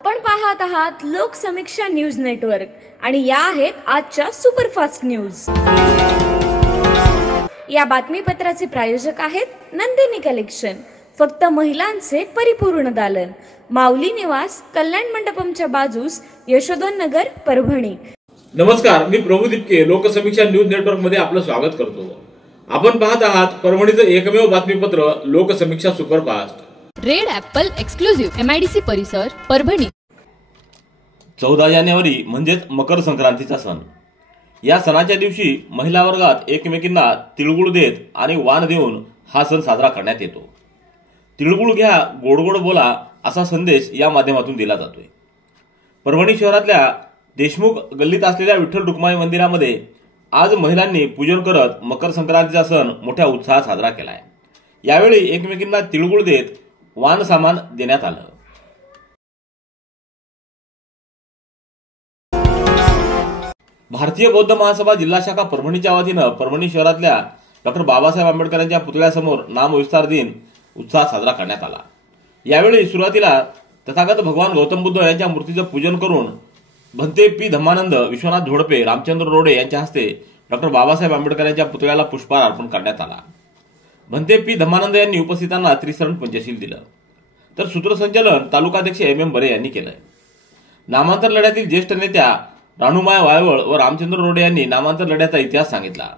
आपण पाहत आहात लोकसमीक्षा न्यूज नेटवर्क आणि या आहेत आजच्या सुपरफास्ट न्यूज। या बातमीपत्राचे प्रायोजक आहेत नंदिनी कलेक्शन, फक्त महिलांचे परिपूर्ण दालन, माऊली निवास, कल्याण मंडपमच्या बाजूस, यशोधन नगर, परभणी। नमस्कार, मी प्रभू दिपके लोकसमीक्षा न्यूज नेटवर्क मध्ये आपलं स्वागत करतो। आपण पाहत आहात परभणीचं एकमेव बातमीपत्र Loksamiksha superfast. Red Apple exclusive MIDC परिसर, परभणी। 14 जानेवारी म्हणजेच मकर संक्रांतीचा सण। या सणाच्या दिवशी महिला वर्गात एकमेकींना तिळगुळ देत आणि वाण देऊन हा सण साजरा करण्यात येतो। तिळगुळ घ्या, गोड गोड बोला असा संदेश या माध्यमातून दिला जातोय। परभणी शहरातल्या देशमुख गल्लीत असलेल्या विठ्ठल रुक्माई मंदिरामध्ये आज महिलांनी पूजन करत मकर संक्रांतीचा सण मोठ्या उत्साहात साजरा केलाय। यावेळी एकमेकींना तिळगुळ देत वाण सामान देण्यात आलं। भारतीय बौद्ध महासभा जिल्हा शाखा परभणीच्या वतीनं परभणी शहरातल्या डॉक्टर बाबासाहेब आंबेडकरांच्या पुतळ्यासमोर नामविस्तार दिन उत्साहात साजरा करण्यात आला। यावेळी सुरुवातीला तथागत भगवान गौतम बुद्ध यांच्या मूर्तीचं पूजन करून भंते पी धम्मानंद, विश्वनाथ झोडपे, रामचंद्र रोडे यांच्या हस्ते डॉक्टर बाबासाहेब आंबेडकर यांच्या पुतळ्याला पुष्पहार अर्पण करण्यात आला। भंते पी धम्मानंद यांनी उपस्थितांना त्रिशरण पंचशील दिलं, तर सूत्रसंचालन तालुकाध्यक्ष MM बरे यांनी केलं। नामांतर लढ्यातील ज्येष्ठ नेत्या राणूमाय वायवळ व रामचंद्र रोडे यांनी नामांतर लढ्याचा इतिहास सांगितला।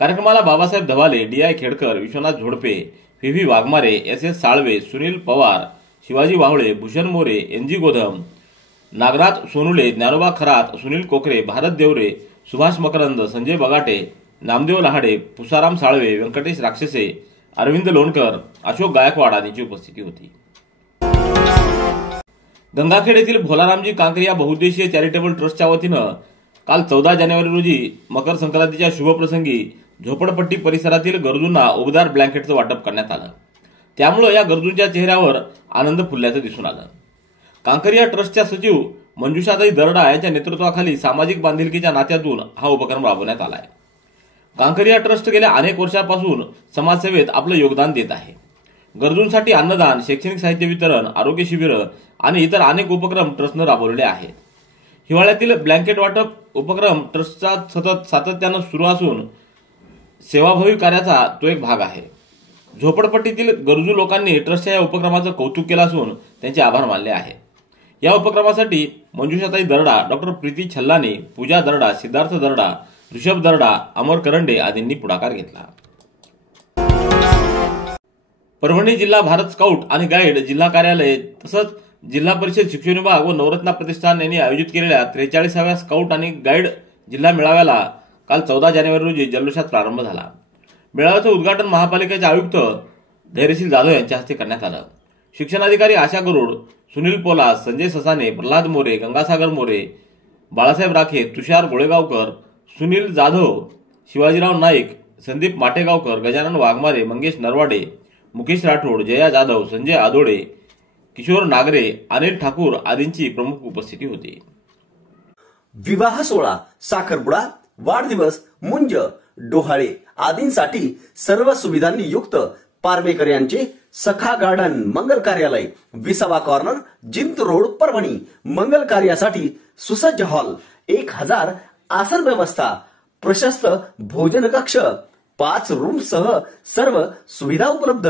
कार्यक्रमाला Babasaheb Dhawale, DI Khedkar, Vishwanath Zodpe, PV Waghmare, SS Salve, Sunil Pawar, Shivaji वाहुळे, Bhushan More, NG गोधम, Nagnath सोनुले, ज्ञानोबा खरात, सुनील कोकरे, भारत देवरे, सुभाष मकरंद, संजय बगाटे, नामदेव लहाडे, पुसाराम साळवे, व्यंकटेश राक्षसे, अरविंद लोणकर, अशोक गायकवाड आदींची उपस्थिती होती। गंगाखेड येथील भोलारामजी कांकरिया बहुउद्देशीय चॅरिटेबल ट्रस्टच्या वतीनं काल 14 जानेवारी रोजी मकर संक्रांतीच्या शुभप्रसंगी झोपडपट्टी परिसरातील गरजूंना उबदार ब्लँकेटचं वाटप करण्यात आलं। त्यामुळे या गरजूंच्या चेहऱ्यावर आनंद फुलल्याचं दिसून आलं। कांकरिया ट्रस्टच्या सचिव मंजुषाताई दरडा यांच्या नेतृत्वाखाली सामाजिक बांधिलकीच्या नात्यातून हा उपक्रम राबवण्यात आलाय। कांकरिया ट्रस्ट गेल्या अनेक वर्षांपासून समाजसेवेत आपलं योगदान देत आहे। गरजूंसाठी अन्नदान, शैक्षणिक साहित्य वितरण, आरोग्य शिबिरं आणि इतर अनेक उपक्रम ट्रस्टनं राबवलेले आहेत। हिवाळ्यातील ब्लँकेट वाटप उपक्रम ट्रस्टचा सातत्यानं सुरू असून सेवाभावी कार्याचा तो एक भाग आहे। झोपडपट्टीतील गरजू लोकांनी ट्रस्टच्या या उपक्रमाचं कौतुक केलं असून त्यांचे आभार मानले आहे। या उपक्रमासाठी मंजुषाताई दरडा, डॉक्टर प्रीती छल्लाने, पूजा दरडा, सिद्धार्थ दरडा, ऋषभ दरडा, अमर करंडे आदींनी पुढाकार घेतला। परभणी जिल्हा भारत स्काउट आणि गाईड जिल्हा कार्यालय तसंच जिल्हा परिषद शिक्षण विभाग व नवरत्ना प्रतिष्ठान यांनी आयोजित केलेल्या 43व्या स्काउट आणि गाईड जिल्हा मेळाव्याला काल 14 जानेवारी रोजी जल्लोषात प्रारंभ झाला। मेळाव्याचं उद्घाटन महापालिकेचे आयुक्त धैर्यशील जाधव यांच्या हस्ते करण्यात आलं। शिक्षणाधिकारी आशा गरुड, सुनील पोलास, संजय ससाने, प्रल्हाद मोरे, गंगासागर मोरे, बाळासाहेब राखे, तुषार गोळेगावकर, सुनील जाधव, शिवाजीराव नाईक, संदीप माटेगावकर, गजानन वाघमारे, मंगेश नरवाडे, मुकेश राठोड, जया जाधव, संजय आदोडे, किशोर नागरे, अनिल ठाकूर आदींची प्रमुख उपस्थिती होती। विवाह सोहळा, साखरपुडा, वाढदिवस, मुंज, डोहाळे आदींसाठी सर्व सुविधांनी युक्त पारवेकर यांचे सखा गार्डन मंगल कार्यालय, विसावा कॉर्नर, जिंत रोड, परभणी। मंगल कार्यासाठी सुसज्ज हॉल, 1000 आसन व्यवस्था, प्रशस्त भोजन कक्ष, 5 रूमसह सर्व सुविधा उपलब्ध,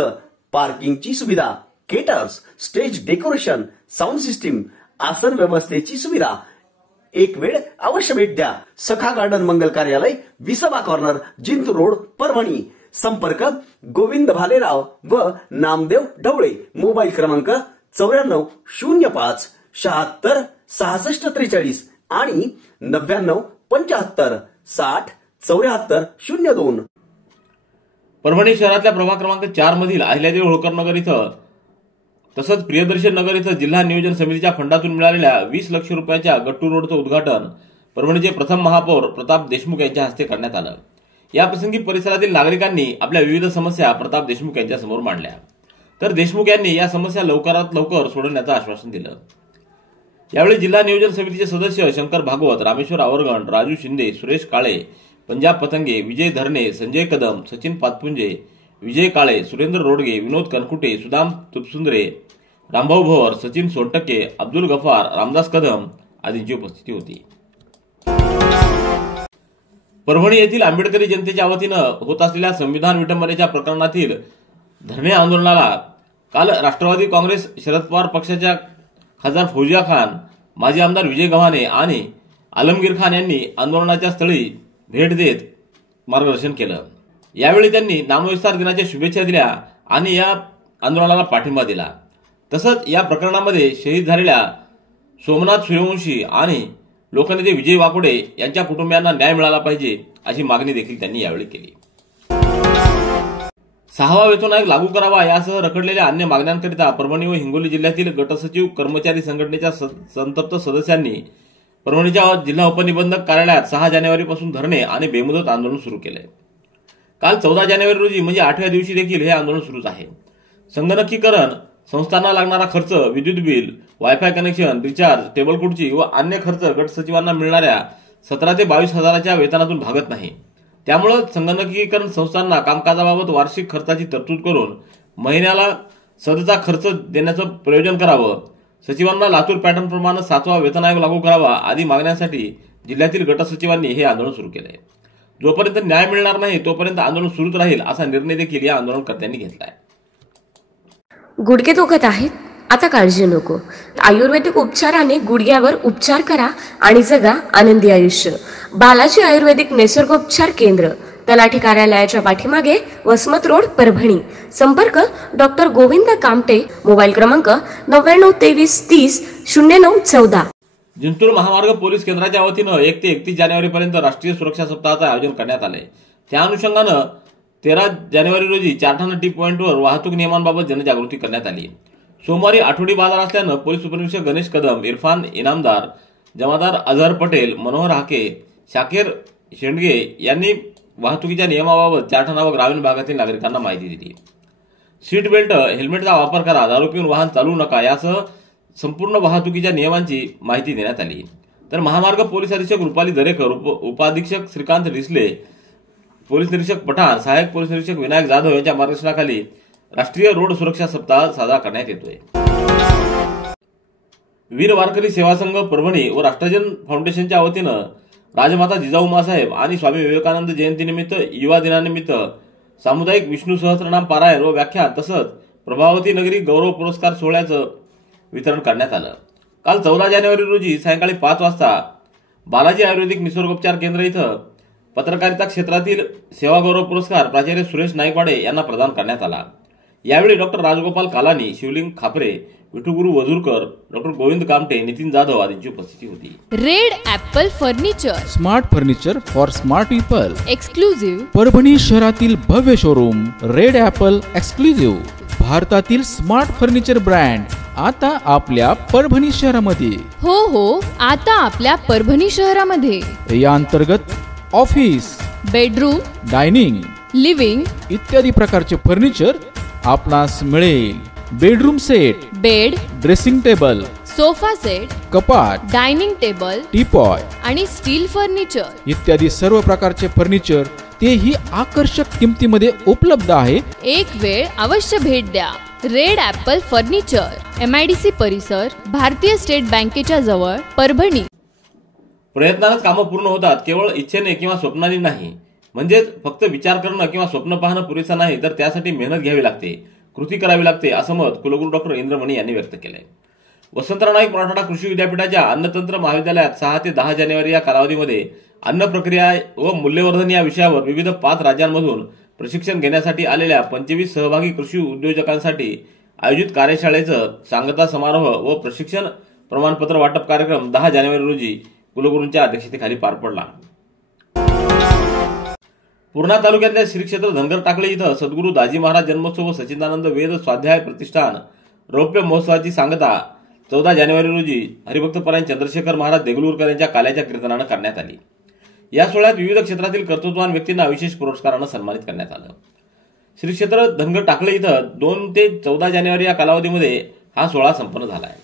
पार्किंगची सुविधा, caterers, stage decoration, sound system, आसन व्यवस्थेची सुविधा। एक वेळ अवश्य भेट द्या। सखा गार्डन मंगल कार्यालय, विसावा कॉर्नर, जिंत रोड, परभणी। संपर्क गोविंद भालेराव व नामदेव ढवळे। मोबाईल क्रमांक 94 05 76 66 43 आणि 99 75 60 74 02। परभणी शहरातल्या प्रभाग क्रमांक 4 मधील अहिल्यादेवी होळकर नगर इथं तसंच प्रियदर्शन नगर इथं जिल्हा नियोजन समितीच्या फंडातून मिळालेल्या 20 लाख रुपयाच्या गट्टू रोडचं उद्घाटन परभणीचे प्रथम महापौर प्रताप देशमुख यांच्या हस्ते करण्यात आलं। याप्रसंगी परिसरातील नागरिकांनी आपल्या विविध समस्या प्रताप देशमुख यांच्या समोर मांडल्या, तर देशमुख यांनी या समस्या लवकरात लवकर सोडवण्याचं आश्वासन दिलं। यावेळी जिल्हा नियोजन समितीचे सदस्य शंकर भागवत, रामेश्वर आवरगण, राजू शिंदे, सुरेश काळे, पंजाब पतंगे, विजय धरणे, संजय कदम, सचिन पातपुंजे, विजय काळे, सुरेंद्र रोडगे, विनोद कनकुटे, सुदाम तुपसुंदरे, रामभाऊ भोर, सचिन सोनटक्के, अब्दुल गफार, रामदास कदम आदींची उपस्थिती होती. परभणी येथील आंबेडकरी जनतेच्या वतीनं होत असलेल्या संविधान विटंबनेच्या प्रकरणातील धरणे आंदोलनाला काल राष्ट्रवादी काँग्रेस शरद पवार पक्षाच्या खासदार फौजिया खान, माजी आमदार विजय गव्हाणे आणि आलमगीर खान यांनी आंदोलनाच्या स्थळी भेट देत मार्गदर्शन केलं. यावेळी त्यांनी नामविस्तार दिनाच्या शुभेच्छा दिल्या आणि या आंदोलनाला पाठिंबा दिला. तसंच या प्रकरणामध्ये शहीद झालेल्या सोमनाथ सूर्यवंशी आणि लोकनेते विजय वाकोडे यांच्या कुटुंबियांना न्याय मिळाला पाहिजे अशी मागणी देखील त्यांनी यावेळी केली. 6वा वेतन आयोग लागू करावा यासह रखडलेल्या अन्य मागण्यांकरिता परभणी व हिंगोली जिल्ह्यातील गटसचिव कर्मचारी संघटनेच्या संतप्त सदस्यांनी परभणीच्या जिल्हा उपनिबंधक कार्यालयात 6 जानेवारीपासून धरणे आणि बेमुदत आंदोलन सुरू केले. काल 14 जानेवारी रोजी म्हणजे 8व्या दिवशी देखील हे आंदोलन सुरूच आहे. संगणकीकरण, संस्थांना लागणारा खर्च, विद्युत bill, wifi connection, recharge, table खुर्ची व अन्य खर्च गट सचिवांना मिळणाऱ्या 17 ते 22 हजाराच्या वेतनातून भागत नाही. त्यामुळे संगणकीकरण संस्थांना कामकाजाबाबत वार्षिक खर्चाची तरतूद करून महिन्याला सदचा खर्च देण्याचं प्रयोजन करावं. सचिवांना लातूर पॅटर्न प्रमाणे 7वा वेतन आयोग लागू करावा आदी मागण्यांसाठी जिल्ह्यातील गटसचिवांनी हे आंदोलन सुरू केले. जोपर्यंत न्याय मिळणार नाही तोपर्यंत आंदोलन सुरूच राहील असा निर्णय देखील या आंदोलनकर्त्यांनी घेतलाय. गुडघे दुखत आहेत, आता काळजी नको. आयुर्वेदिक उपचाराने गुडघ्यावर उपचार करा आणि जगा आनंदी आयुष्य. बालाजी आयुर्वेदिक निसर्गोपचार केंद्र, तलाठी कार्यालयाच्या पाठीमागे, वसमत रोड, परभणी. संपर्क डॉक्टर गोविंद कामटे. मोबाईल क्रमांक 9923300914. जिंतूर महामार्ग पोलीस केंद्राच्या वतीनं 1 ते 31 जानेवारीपर्यंत राष्ट्रीय सुरक्षा सप्ताहाचं आयोजन करण्यात आले. त्या अनुषंगानं 13 जानेवारी रोजी चारठाणा टी पॉइंटवर वाहतूक नियमांबाबत जनजागृती करण्यात आली. सोमवारी आठवडी बाजार असल्यानं पोलीस उपनिरीक्षक गणेश कदम, इरफान इनामदार, जमादार अझहर पटेल, मनोहर हाके, शाकीर शेंडगे यांनी वाहतुकीच्या नियमाबाबत चारठाणा व ग्रामीण भागातील नागरिकांना माहिती दिली. सीट बेल्ट, हेल्मेटचा वापर करा, दारू पिऊन वाहन चालवू नका यासह संपूर्ण वाहतुकीच्या नियमांची माहिती देण्यात आली. तर महामार्ग पोलीस अधीक्षक रुपाली दरेकर, उपाधीक्षक श्रीकांत डिसले, पोलीस निरीक्षक पठाण, सहाय्यक पोलीस निरीक्षक विनायक जाधव यांच्या मार्गदर्शनाखाली राष्ट्रीय रोड सुरक्षा सप्ताह साजरा करण्यात येतोय. वीर वारकरी सेवा संघ परभणी व राष्ट्रजन फाउंडेशनच्या वतीनं राजमाता जिजाऊ मासाहेब आणि स्वामी विवेकानंद जयंतीनिमित्त, युवा दिनानिमित्त सामुदायिक विष्णू सहस्रनाम पारायण व व्याख्यान तसंच प्रभावती नगरी गौरव पुरस्कार सोहळ्याचं वितरण करण्यात आलं. काल 14 जानेवारी रोजी सायंकाळी 5 वाजता बालाजी आयुर्वेदिक निसर्गोपचार केंद्र इथं पत्रकारिता क्षेत्रातील सेवागौरव पुरस्कार प्राचार्य सुरेश नाईकवाडे यांना प्रदान करण्यात आला. यावेळी डॉक्टर राजगोपाल कालानी, शिवलिंग खापरे, विठुगुरू वजूरकर, डॉक्टर गोविंद कामटे, नितीन जाधव आदींची उपस्थिती होती. Red Apple furniture, smart furniture for smart people. Exclusive Parbhani शहरातील भव्य शोरूम रेड ॲपल एक्सक्लुझिव्ह, भारतातील स्मार्ट फर्निचर ब्रँड आता आपल्या परभणी शहरामध्ये. हो, आता आपल्या परभणी शहरामध्ये. या अंतर्गत ऑफिस, बेडरूम, डायनिंग, लिव्हिंग इत्यादी प्रकारचे फर्निचर आपणास मिळेल. Bedroom set, bed, dressing table, sofa set, कपाट, डायनिंग टेबल, टीपॉय आणि स्टील फर्निचर इत्यादी सर्व प्रकारचे फर्निचर तेही आकर्षक किमतीमध्ये उपलब्ध आहे. एक वेळ अवश्य भेट द्या. रेड ॲपल फर्निचर, MIDC परिसर, भारतीय स्टेट बँकेच्या जवळ, परभणी. प्रयत्नानंच कामं पूर्ण होतात, केवळ इच्छेने किंवा स्वप्नाने नाही. म्हणजेच फक्त विचार करणं किंवा स्वप्न पाहणं पुरेसं नाही, तर त्यासाठी मेहनत घ्यावी लागते, कृती करावी लागते, असं मत कुलगुरू डॉक्टर इंद्रमणी यांनी व्यक्त केलंय. वसंतराव नाईक मराठवाडा कृषी विद्यापीठाच्या अन्नतंत्र महाविद्यालयात 6 ते 10 जानेवारी या कालावधीमध्ये अन्न प्रक्रिया व मूल्यवर्धन या विषयावर विविध 5 राज्यांमधून प्रशिक्षण घेण्यासाठी आलेल्या 25 सहभागी कृषी उद्योजकांसाठी आयोजित कार्यशाळेचं सांगता समारोह व प्रशिक्षण प्रमाणपत्र वाटप कार्यक्रम 10 जानेवारी रोजी कुलगुरूंच्या अध्यक्षतेखाली पार पडला. पूर्णा तालुक्यातल्या श्री क्षेत्र धनगर टाकळे इथं सद्गुरू दाजी महाराज जन्मोत्सव व सच्चिदानंद वेद स्वाध्याय प्रतिष्ठान रौप्य महोत्सवाची सांगता 14 जानेवारी रोजी हरिभक्तपरायण चंद्रशेखर महाराज देगलूरकर यांच्या काल्याच्या कीर्तनानं करण्यात आली. या सोहळ्यात विविध क्षेत्रातील कर्तृत्ववान व्यक्तींना विशेष पुरस्कारानं सन्मानित करण्यात आलं. श्री क्षेत्र धनगर टाकळे इथं 2 ते 14 जानेवारी या कालावधीमध्ये हा सोहळा संपन्न झाला आहे.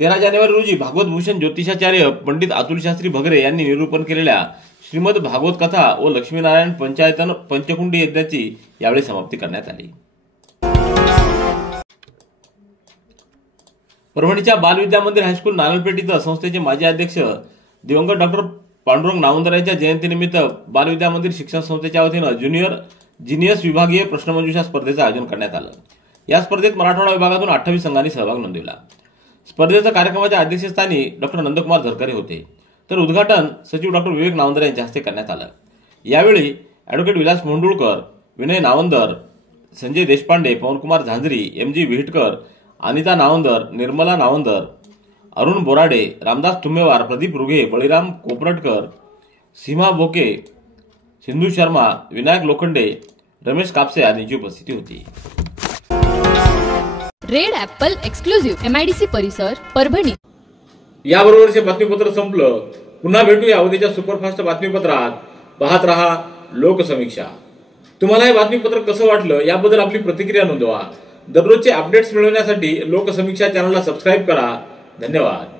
13 जानेवारी रोजी भागवत भूषण ज्योतिषाचार्य पंडित अतुल शास्त्री भगरे यांनी निरूपण केलेल्या श्रीमद भागवत कथा व लक्ष्मीनारायण पंचायतन पंचकुंडी यज्ञाची यावेळी समाप्ती करण्यात आली. परभणीच्या बालविद्या मंदिर हायस्कूल नानलपेठ इथं संस्थेचे माजी अध्यक्ष दिवंगत डॉक्टर पांडुरंग नावंदर यांच्या जयंतीनिमित्त बालविद्या मंदिर शिक्षण संस्थेच्या वतीनं ज्युनियर जिनियस विभागीय प्रश्नमंजुषा स्पर्धेचं आयोजन करण्यात आलं। या स्पर्धेत मराठवाडा विभागातून 28 संघांनी सहभाग नोंदवला। स्पर्धेच्या कार्यक्रमाच्या अध्यक्षस्थानी डॉक्टर नंदकुमार झरकरे होते, तर उद्घाटन सचिव डॉक्टर विवेक नावंदर यांच्या हस्ते करण्यात आलं। यावेळी ॲडव्होकेट विलास मोंडुळकर, विनय नावंदर, संजय देशपांडे, पवनकुमार झांझरी, MG विहिटकर, अनिता नावंदर, निर्मला नावंदर, अरुण बोराडे, रामदास तुंबेवार, प्रदीप रुघे, बळीराम कोपरटकर, सीमा बोके, सिंधू शर्मा, विनायक लोखंडे, रमेश कापसे यांची उपस्थिती होती। रेड ॲपल एक्सक्लुझिव्ह MIDC परिसर परभणी। याबरोबरचे बातमीपत्र संपलं। पुन्हा भेटूया उद्याच्या सुपरफास्ट बातमीपत्रात। पाहत रहा लोकसमीक्षा। तुम्हाला हे बातमीपत्र कसं वाटलं याबद्दल आपली प्रतिक्रिया नोंदवा। दररोजचे अपडेट्स मिळवण्यासाठी लोकसमीक्षा चॅनलला सबस्क्राईब करा। धन्यवाद।